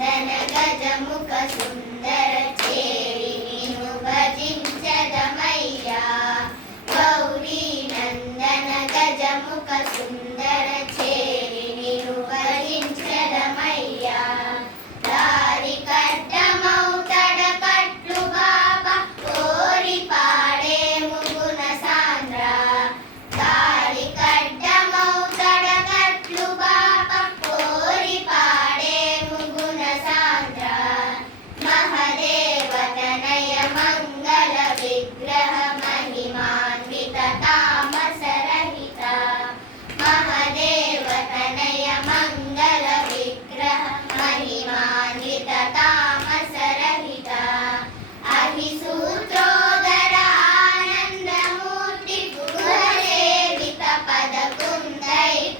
నందన గజముఖ సుందర చేరి నిను భజించదమయ్యా. గౌరీ నందన గజముఖ సుందర చేరి నిను భజించదమయ్యా. దారి కడ్డమౌతడ కట్లు బాబా కోరి పాడేము గుణ సాంద్ర. దారి కడ్డమౌతడ కట్లు బాబా కోరి పాడేము గుణ సాంద్ర. మహదేవ తనయ మంగళ విగ్రహ మహిమాన్విత తామస రహిత. మహదేవ తనయ మంగళ విగ్రహ మహిమాన్విత తామస రహిత. అహిసూత్రోదర ఆనందమూర్తి గృహసేవిత పదకుందైకదంత.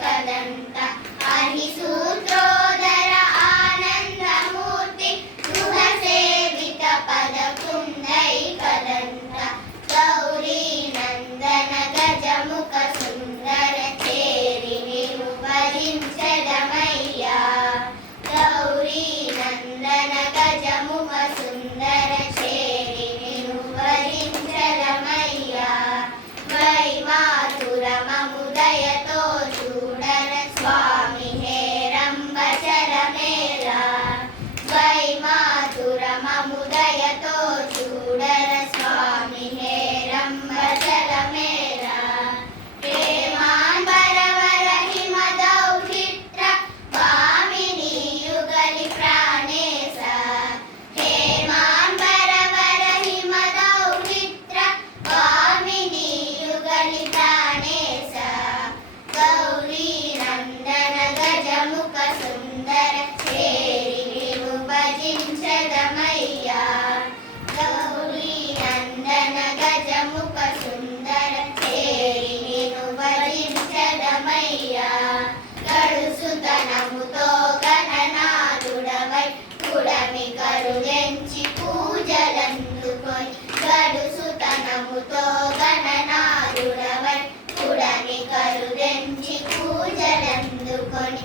అహిసూత్రోదర ఆనందమూర్తి గృహసేవిత పదకుందైకదంత. గౌరీ నందన గజముఖ సుందర చేరి నిను భజించదమయ్యా. గౌరీ నందన గజముఖ సుందర చేరి నిను భజించదమయ్యా. వైమాతురమముదయతో చూడర స్వామి హేరంబచరమేలా. వైమాతురమముదయతో చూడర స్వామి హేరంబచరమేలా. ప్రేమాంబరవర హిమదౌహిత్ర భామిని యుగలి ప్రాణేశ. హేమాంబరవర హిమదౌహిత్ర భామిని యుగలి ప్రాణేశ. గౌరీ నందన గజముఖ సుందర చేరి నిను భజించదమయ్యా. గౌరీ నందన గజముఖ సుందర చేరి నిను భజించదమయ్యా. గడుసుతనముతో గణనాథుడవై కుడమి కరుణించి పూజలందుకొని. గడుసుతనముతో గణనాథుడవై కుడమి కరుణించి పూజలందుకొని.